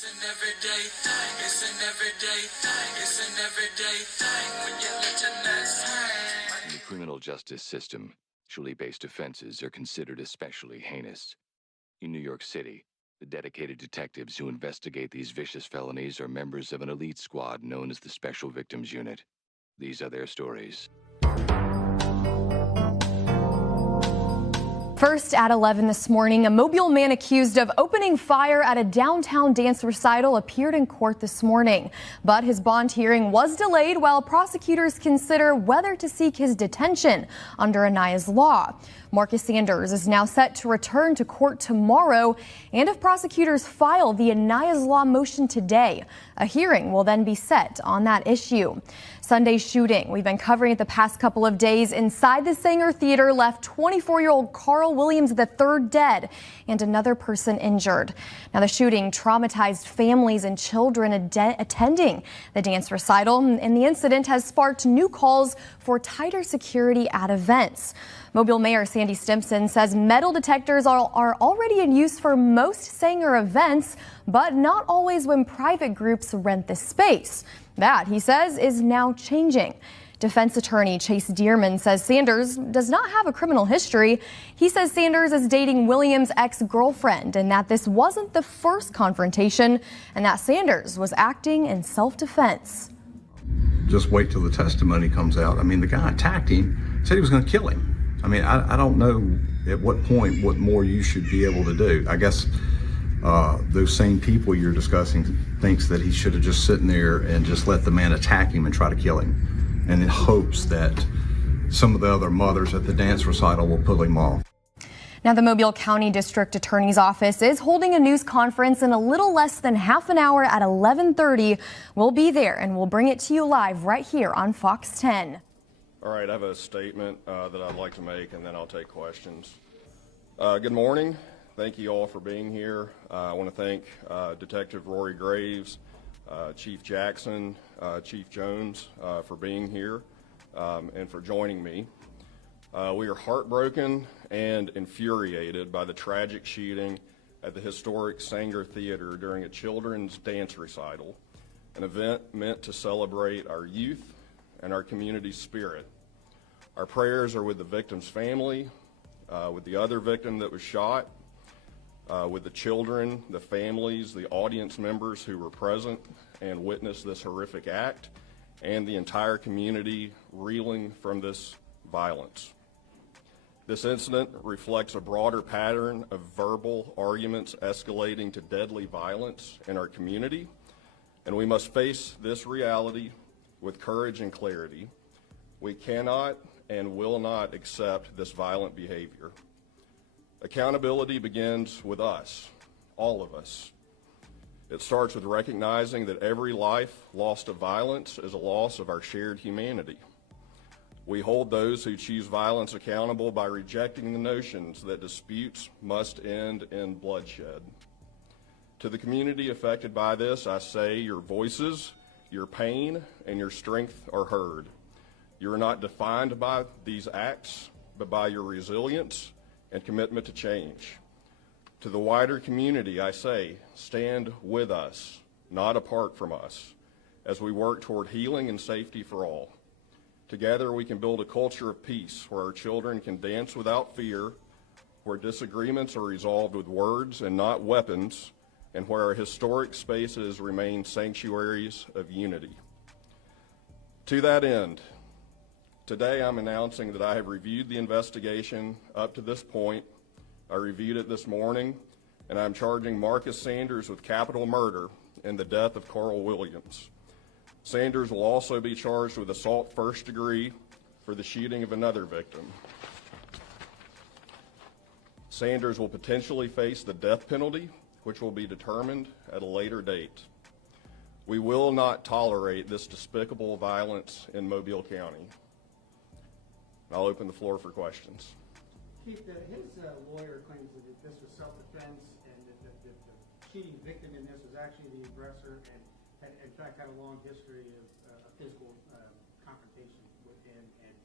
It's an everyday thing, it's an everyday thing, it's an everyday thing when you let your nuts hang. In the criminal justice system, sexually-based offenses are considered especially heinous. In New York City, the dedicated detectives who investigate these vicious felonies are members of an elite squad known as the Special Victims Unit. These are their stories. First at 11 this morning, a Mobile man accused of opening fire at a downtown dance recital appeared in court this morning. But his bond hearing was delayed while prosecutors consider whether to seek his detention under Aniah's law. Marcus Sanders is now set to return to court tomorrow, and if prosecutors file the Aniah's law motion today, a hearing will then be set on that issue. Sunday's shooting we've been covering it the past couple of days inside the Saenger Theater left 24-year-old Carl Williams III dead and another person injured. Now, the shooting traumatized families and children attending the dance recital, and the incident has sparked new calls for tighter security at events. Mobile Mayor Sandy Stimpson says metal detectors are already in use for most Saenger events, but not always when private groups rent the space. That, he says, is now changing. Defense attorney Chase Dearman says Sanders does not have a criminal history. He says Sanders is dating Williams' ex-girlfriend and that this wasn't the first confrontation and that Sanders was acting in self-defense. Just wait till the testimony comes out. I mean, the guy attacked him, said he was going to kill him. I mean, I don't know at what point what more you should be able to do. I guess those same people you're discussing thinks that he should have just sitting there and just let the man attack him and try to kill him, and in hopes that some of the other mothers at the dance recital will pull him off. Now, the Mobile County District Attorney's Office is holding a news conference in a little less than half an hour at 11:30. We'll be there and we'll bring it to you live right here on Fox 10. All right, I have a statement that I'd like to make, and then I'll take questions. Good morning. Thank you all for being here. I want to thank Detective Rory Graves, Chief Jackson, Chief Jones for being here and for joining me. We are heartbroken and infuriated by the tragic shooting at the historic Saenger Theater during a children's dance recital, an event meant to celebrate our youth and our community spirit. Our prayers are with the victim's family, with the other victim that was shot, with the children, the families, the audience members who were present and witnessed this horrific act, and the entire community reeling from this violence. This incident reflects a broader pattern of verbal arguments escalating to deadly violence in our community, and we must face this reality with courage and clarity. We cannot and will not accept this violent behavior. Accountability begins with us, all of us. It starts with recognizing that every life lost to violence is a loss of our shared humanity. We hold those who choose violence accountable by rejecting the notions that disputes must end in bloodshed. To the community affected by this, I say your voices, your pain, and your strength are heard. You are not defined by these acts, but by your resilience and commitment to change. To the wider community, I say, stand with us, not apart from us, as we work toward healing and safety for all. Together, we can build a culture of peace where our children can dance without fear, where disagreements are resolved with words and not weapons, and where our historic spaces remain sanctuaries of unity. To that end, today I'm announcing that I have reviewed the investigation up to this point. I reviewed it this morning, and I'm charging Marcus Sanders with capital murder in the death of Carl Williams. Sanders will also be charged with assault first degree for the shooting of another victim. Sanders will potentially face the death penalty, which will be determined at a later date. We will not tolerate this despicable violence in Mobile County. I'll open the floor for questions. Chief, his lawyer claims that this was self-defense and that the cheating victim in this was actually the aggressor and had, in fact, had a long history of a physical confrontation with him and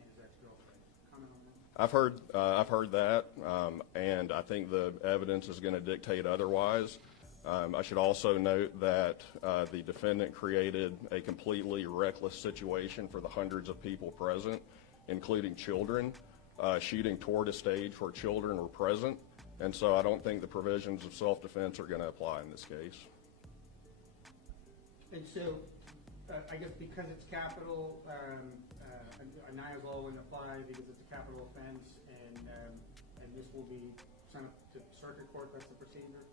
his ex-girlfriend. Comment on that? I've heard that, and I think the evidence is going to dictate otherwise. I should also note that the defendant created a completely reckless situation for the hundreds of people present, including children, shooting toward a stage where children were present, and so I don't think the provisions of self-defense are going to apply in this case. And so, I guess because it's capital, a NIA's law wouldn't apply because it's a capital offense, and this will be sent up to circuit court. That's the procedure.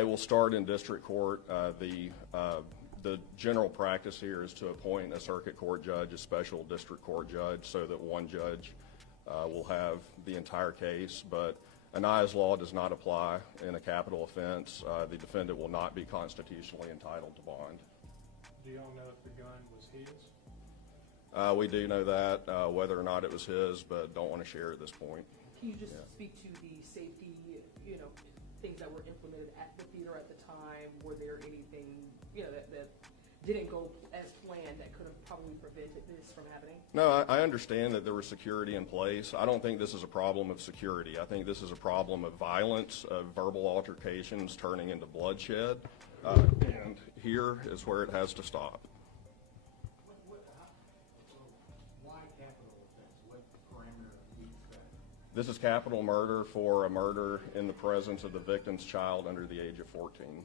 It will start in district court. The general practice here is to appoint a circuit court judge, a special district court judge, so that one judge will have the entire case. But a NIA's law does not apply in a capital offense. The defendant will not be constitutionally entitled to bond. Do y'all know if the gun was his? We do know that, whether or not it was his, but don't want to share at this point. Can you just speak to the safety, things that were implemented at the theater at the time? Were there anything, that didn't go as planned that could have probably prevented this from happening? No, I understand that there was security in place. I don't think this is a problem of security. I think this is a problem of violence, of verbal altercations turning into bloodshed, and here is where it has to stop. Why capital offense? What parameter meets that? This is capital murder for a murder in the presence of the victim's child under the age of 14.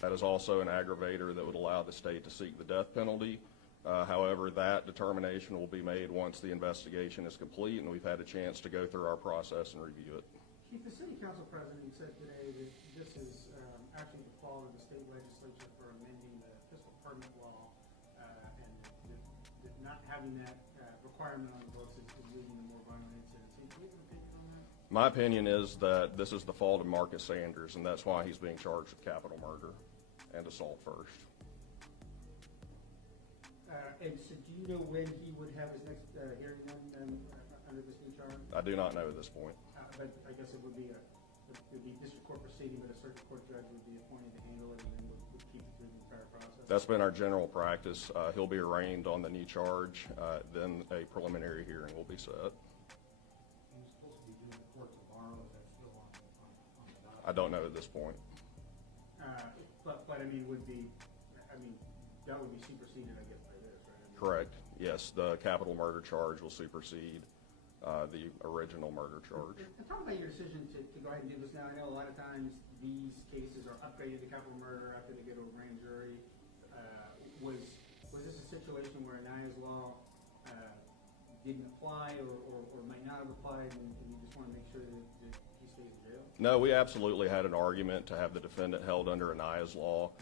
That is also an aggravator that would allow the state to seek the death penalty. However, that determination will be made once the investigation is complete and we've had a chance to go through our process and review it. Chief, the city council president said today that this is actually the fault of the state legislature for amending the fiscal permit law, and that not having that requirement on the books is leading to more violent incidents. Do you have an opinion on that? My opinion is that this is the fault of Marcus Saenger, and that's why he's being charged with capital murder and assault first. And so do you know when he would have his next hearing under this new charge? I do not know at this point. But I guess it would be district court proceeding, but a circuit court judge would be appointed to handle it and then would keep it through the entire process. That's been our general practice. He'll be arraigned on the new charge, then a preliminary hearing will be set. He's supposed to be due in court tomorrow. Is that still on the docket? I don't know at this point. But I mean, that would be superseded, I guess, by this, right? Correct. Yes, the capital murder charge will supersede the original murder charge. And talk about your decision to go ahead and do this now. I know a lot of times these cases are upgraded to capital murder after they go to a grand jury. Was this a situation where NIA's law didn't apply or might not have applied, and you just want to make sure that he stays in jail? No, we absolutely had an argument to have the defendant held under a NIA's law.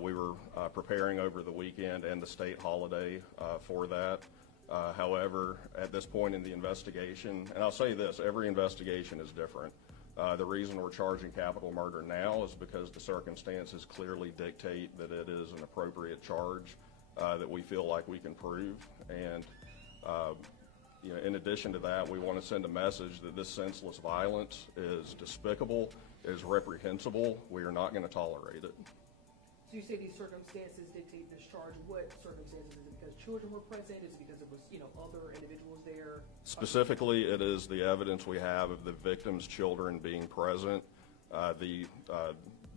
We were preparing over the weekend and the state holiday for that. However, at this point in the investigation, and I'll say this, every investigation is different. The reason we're charging capital murder now is because the circumstances clearly dictate that it is an appropriate charge that we feel like we can prove. And in addition to that, we want to send a message that this senseless violence is despicable, is reprehensible. We are not going to tolerate it. So you say these circumstances dictate this charge. What circumstances? Is it because children were present? Is it because it was, other individuals there? Specifically, it is the evidence we have of the victim's children being present, the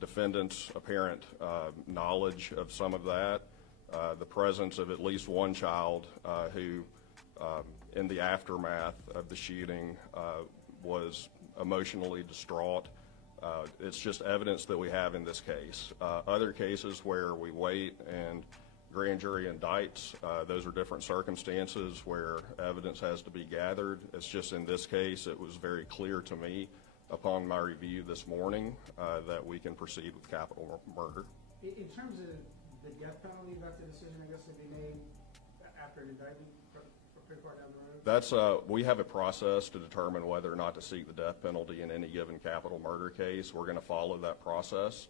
defendant's apparent knowledge of some of that, the presence of at least one child who, in the aftermath of the shooting, was emotionally distraught. It's just evidence that we have in this case. Other cases where we wait and grand jury indicts, those are different circumstances where evidence has to be gathered. It's just in this case, it was very clear to me upon my review this morning that we can proceed with capital murder. In terms of the death penalty, that's a decision, I guess, that they made after an indictment pretty far down the road? That's we have a process to determine whether or not to seek the death penalty in any given capital murder case. We're going to follow that process.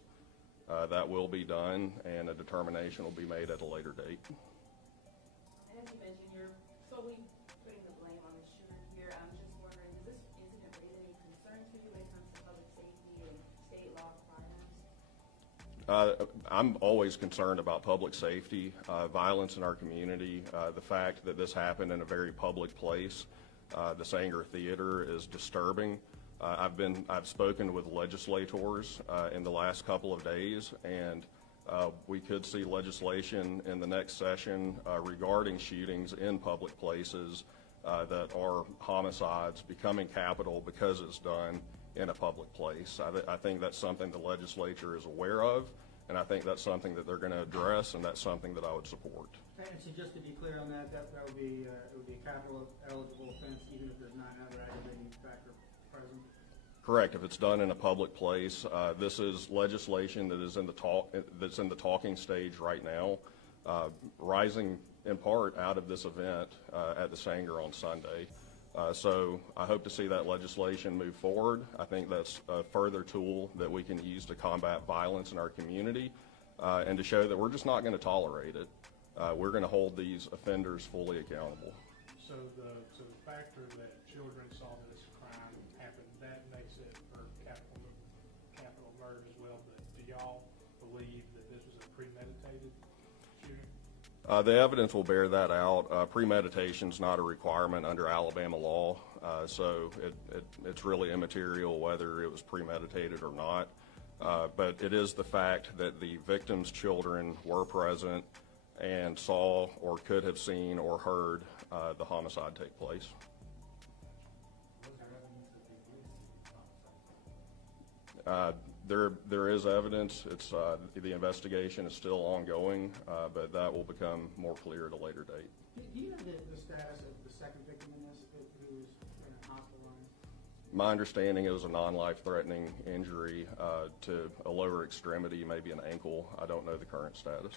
That will be done, and a determination will be made at a later date. As you mentioned, you're solely putting the blame on the shooter here. I'm just wondering, does this incident raise any concern to you when it comes to public safety and state law requirements? I'm always concerned about public safety, violence in our community. The fact that this happened in a very public place, the Saenger Theater, is disturbing. I've spoken with legislators in the last couple of days, and we could see legislation in the next session regarding shootings in public places that are homicides becoming capital because it's done in a public place. I think that's something the legislature is aware of, and I think that's something that they're going to address, and that's something that I would support. And so just to be clear on that, that would be, it would be a capital eligible offense even if there's not another aggravating factor present? Correct. If it's done in a public place, this is legislation that is in the talking stage right now, rising in part out of this event at the Saenger on Sunday. So I hope to see that legislation move forward. I think that's a further tool that we can use to combat violence in our community and to show that we're just not going to tolerate it. We're going to hold these offenders fully accountable. So the factor that children saw this crime happen, that makes it for capital murder as well. But do y'all believe that this was a premeditated shooting? The evidence will bear that out. Premeditation is not a requirement under Alabama law, so it's really immaterial whether it was premeditated or not. But it is the fact that the victim's children were present and saw or could have seen or heard the homicide take place. There is evidence. It's the investigation is still ongoing, but that will become more clear at a later date. Do you know the status of the second victim in this who was hospitalized? My understanding, it was a non-life-threatening injury to a lower extremity, maybe an ankle. I don't know the current status.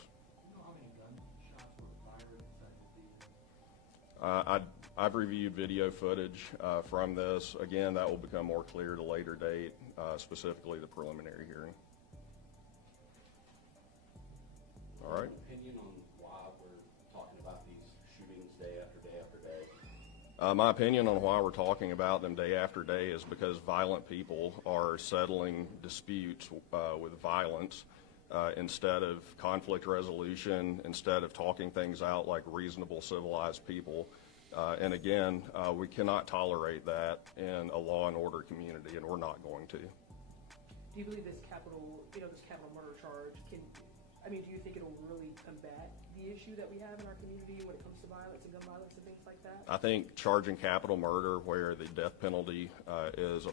I've reviewed video footage from this. Again, that will become more clear at a later date, specifically the preliminary hearing. All right. Opinion on why we're talking about these shootings day after day after day? My opinion on why we're talking about them day after day is because violent people are settling disputes with violence instead of conflict resolution, instead of talking things out like reasonable, civilized people. And again, we cannot tolerate that in a law and order community, and we're not going to. Do you believe this capital murder charge do you think it'll really combat the issue that we have in our community when it comes to violence and gun violence and things like that? I think charging capital murder where the death penalty is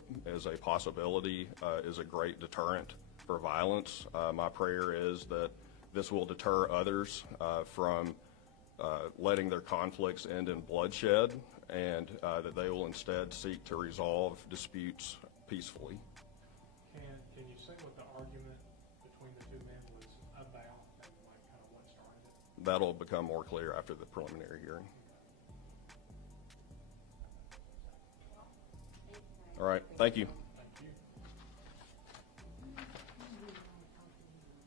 a possibility is a great deterrent for violence. My prayer is that this will deter others from letting their conflicts end in bloodshed, and that they will instead seek to resolve disputes peacefully. Can you say what the argument between the two men was about and like kind of what started it? That'll become more clear after the preliminary hearing. All right, thank you.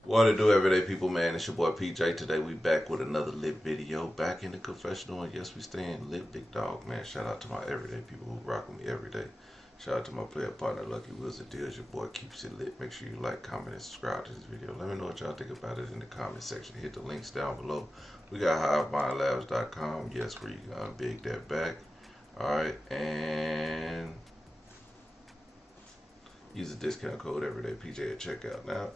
What to do, everyday people, man? It's your boy PJ. Today we back with another lit video, back in the confessional, and yes, we staying lit, big dog, man. Shout out to my everyday people who rock with me every day. Shout out to my player partner, Lucky Wizard Deals. Your boy keeps it lit. Make sure you like, comment, and subscribe to this video. Let me know what y'all think about it in the comment section. Hit the links down below. We got HiveMindLabs.com, yes, where you can unbig that back. Alright, and use the discount code everydaypj at checkout. Now,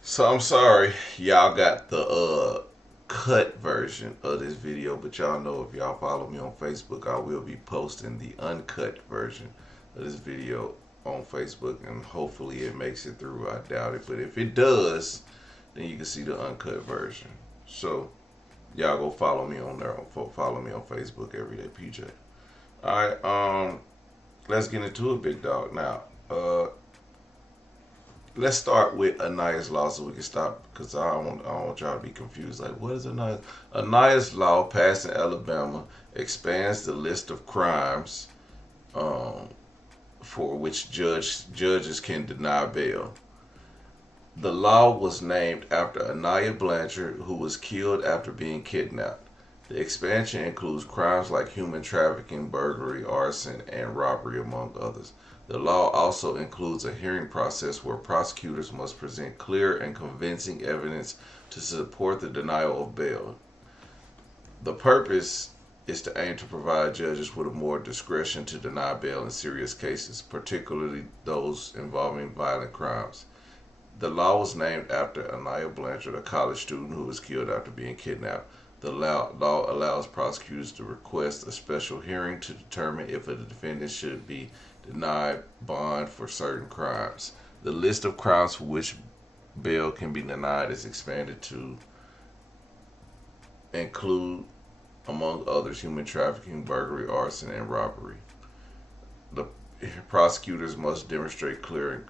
so I'm sorry, y'all got the cut version of this video, but y'all know if y'all follow me on Facebook, I will be posting the uncut version of this video on Facebook, and hopefully it makes it through. I doubt it, but if it does, then you can see the uncut version. So y'all go follow me on there. Follow me on Facebook, Everyday PJ. All right, let's get into it, big dog. Now, let's start with Aniah's law so we can stop, because I don't want y'all to be confused. Like, what is Aniah's? Aniah's law, passed in Alabama, expands the list of crimes for which judges can deny bail. The law was named after Aniah Blanchard, who was killed after being kidnapped. The expansion includes crimes like human trafficking, burglary, arson, and robbery, among others. The law also includes a hearing process where prosecutors must present clear and convincing evidence to support the denial of bail. The purpose is to aim to provide judges with a more discretion to deny bail in serious cases, particularly those involving violent crimes. The law was named after Anaya Blanchard, a college student who was killed after being kidnapped. The law allows prosecutors to request a special hearing to determine if a defendant should be denied bond for certain crimes. The list of crimes for which bail can be denied is expanded to include, among others, human trafficking, burglary, arson, and robbery. The prosecutors must demonstrate clear and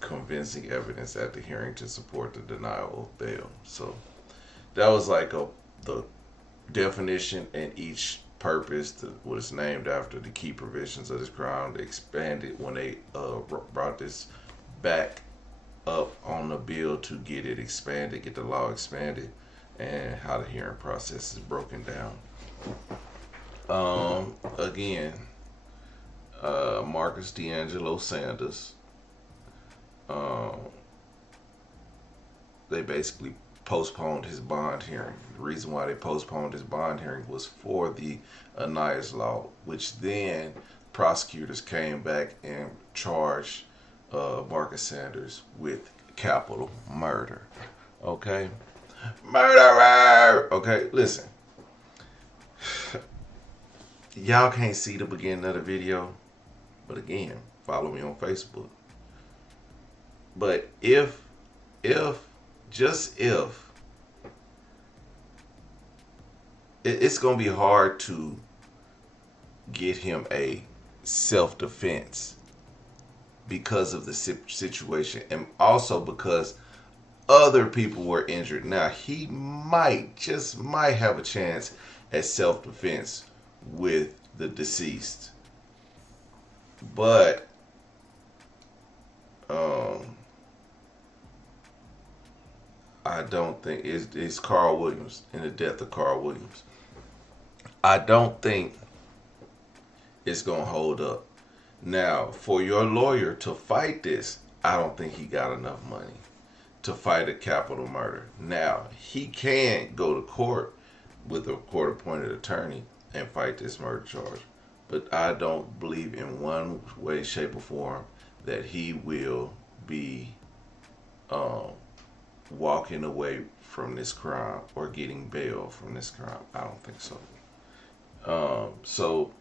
convincing evidence at the hearing to support the denial of bail. So that was like the definition and each purpose, what it's named after, the key provisions of this crime. They expanded when they brought this back up on the bill to get it expanded, get the law expanded, and how the hearing process is broken down. Again, Marcus D'Angelo Sanders, they basically postponed his bond hearing. The reason why they postponed his bond hearing was for the Anaya's law, which then prosecutors came back and charged Marcus Sanders with capital murder. Okay? Murderer! Okay, listen. Y'all can't see the beginning of the video, but again, follow me on Facebook. But if, it's going to be hard to get him a self-defense because of the situation, and also because other people were injured. Now, he just might have a chance at self-defense with the deceased. But I don't think it's Carl Williams, in the death of Carl Williams. I don't think it's going to hold up. Now, for your lawyer to fight this, I don't think he got enough money to fight a capital murder. Now, he can go to court with a court-appointed attorney and fight this murder charge. But I don't believe in one way, shape, or form that he will be walking away from this crime or getting bail from this crime. I don't think so. So,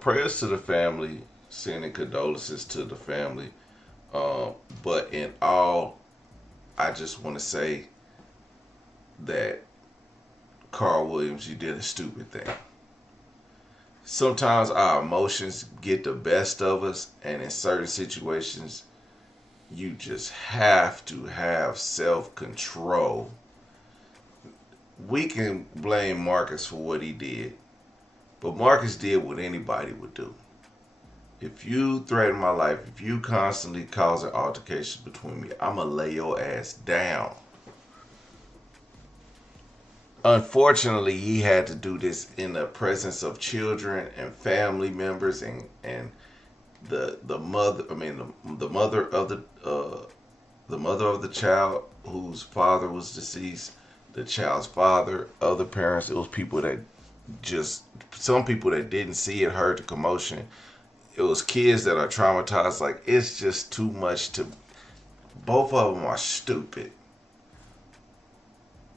prayers to the family, sending condolences to the family. But in all, I just want to say that Carl Williams, you did a stupid thing. Sometimes our emotions get the best of us, and in certain situations, you just have to have self-control. We can blame Marcus for what he did, but Marcus did what anybody would do. If you threaten my life, if you constantly causing altercations between me, I'm going to lay your ass down. Unfortunately, he had to do this in the presence of children and family members and the mother. I mean, the mother of the child whose father was deceased, the child's father, other parents. It was people that some people that didn't see it, heard the commotion. It was kids that are traumatized. Like, it's just too much to. Both of them are stupid.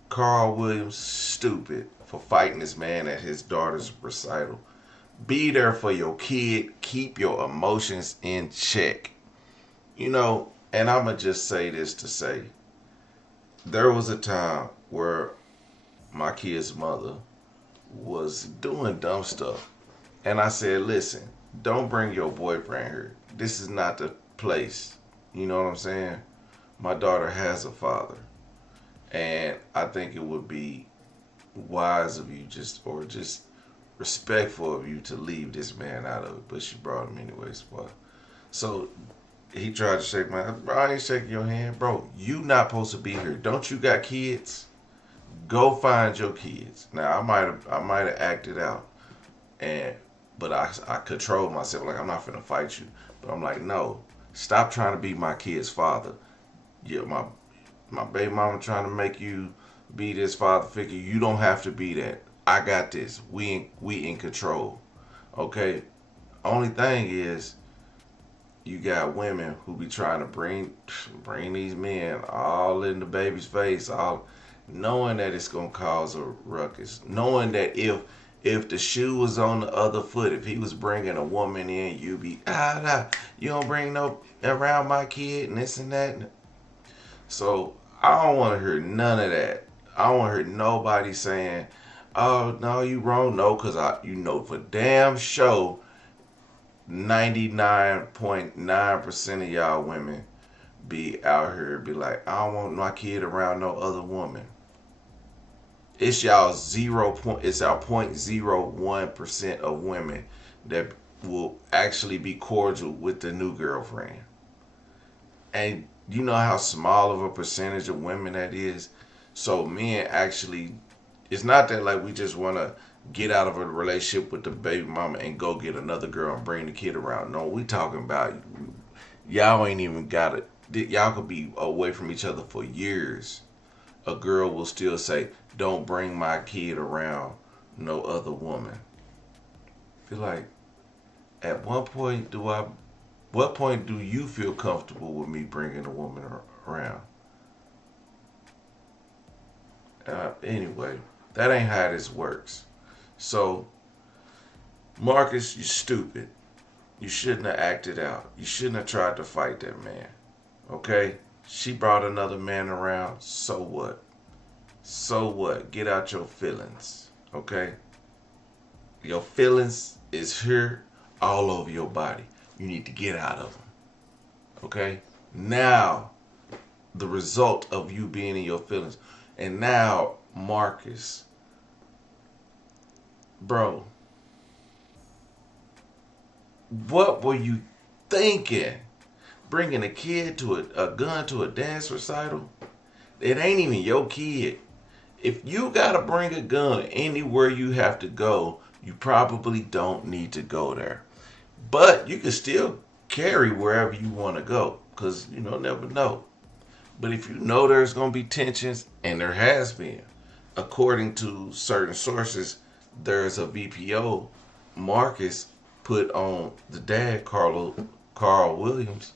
Carl Williams, stupid for fighting this man at his daughter's recital. Be there for your kid. Keep your emotions in check. And I'm going to just say this to say, there was a time where my kid's mother was doing dumb stuff. And I said, listen, don't bring your boyfriend here. This is not the place. You know what I'm saying? My daughter has a father. And I think it would be wise of you just respectful of you to leave this man out of it. But she brought him anyways. So he tried to shake my hand. Bro, I ain't shaking your hand. Bro, you not supposed to be here. Don't you got kids? Go find your kids. Now, I might have acted out. But I controlled myself. Like, I'm not finna fight you. But I'm like, no. Stop trying to be my kid's father. Yeah, my baby mama trying to make you be this father figure. You don't have to be that. I got this. We in control. Okay? Only thing is, you got women who be trying to bring these men all in the baby's face, all knowing that it's gonna cause a ruckus, knowing that if the shoe was on the other foot, if he was bringing a woman in, you be you don't bring no around my kid and this and that. So I don't want to hear none of that. I don't want to hear nobody saying, "Oh no, you wrong." No, cause you know for damn sure 99.9% of y'all women be out here be like, I don't want my kid around no other woman. It's y'all it's our 0.01% of women that will actually be cordial with the new girlfriend. And you know how small of a percentage of women that is? So men actually, it's not that like we just want to get out of a relationship with the baby mama and go get another girl and bring the kid around. No, we talking about y'all ain't even got it. Y'all could be away from each other for years. A girl will still say, don't bring my kid around no other woman. I feel like, at what point do you feel comfortable with me bringing a woman around? Anyway, that ain't how this works. So, Marcus, you're stupid. You shouldn't have acted out. You shouldn't have tried to fight that man. Okay? She brought another man around. So what? So what? Get out your feelings. Okay? Your feelings is here all over your body. You need to get out of them. Okay? Now, the result of you being in your feelings. And now, Marcus, bro, what were you thinking? Bringing a kid to a gun to a dance recital? It ain't even your kid. If you gotta bring a gun anywhere you have to go, you probably don't need to go there. But you can still carry wherever you want to go, because you never know. But if you know there's going to be tensions, and there has been, according to certain sources, there's a VPO Marcus put on the dad, Carl Williams,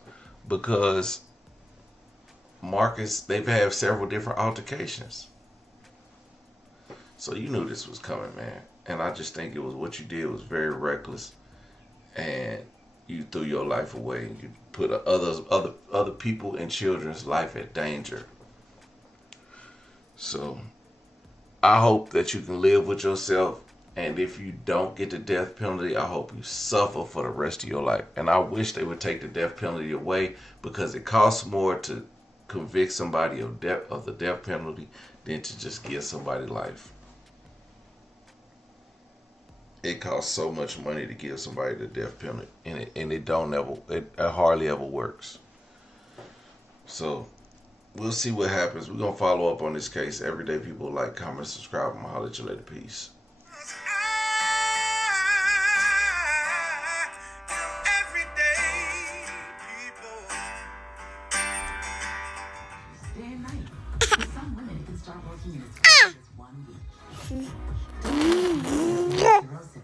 because Marcus, they've had several different altercations. So you knew this was coming, man. And I just think what you did was very reckless. And you threw your life away, and you put other people and children's life at danger. So I hope that you can live with yourself, and if you don't get the death penalty, I hope you suffer for the rest of your life. And I wish they would take the death penalty away, because it costs more to convict somebody of the death penalty than to just give somebody life. It costs so much money to give somebody the death penalty, and it hardly ever works. So we'll see what happens. We're gonna follow up on this case. Everyday people, like, comment, subscribe. I'm gonna holler at you later. Peace. Day and night. For some women, it can start working in as fast as 1 week.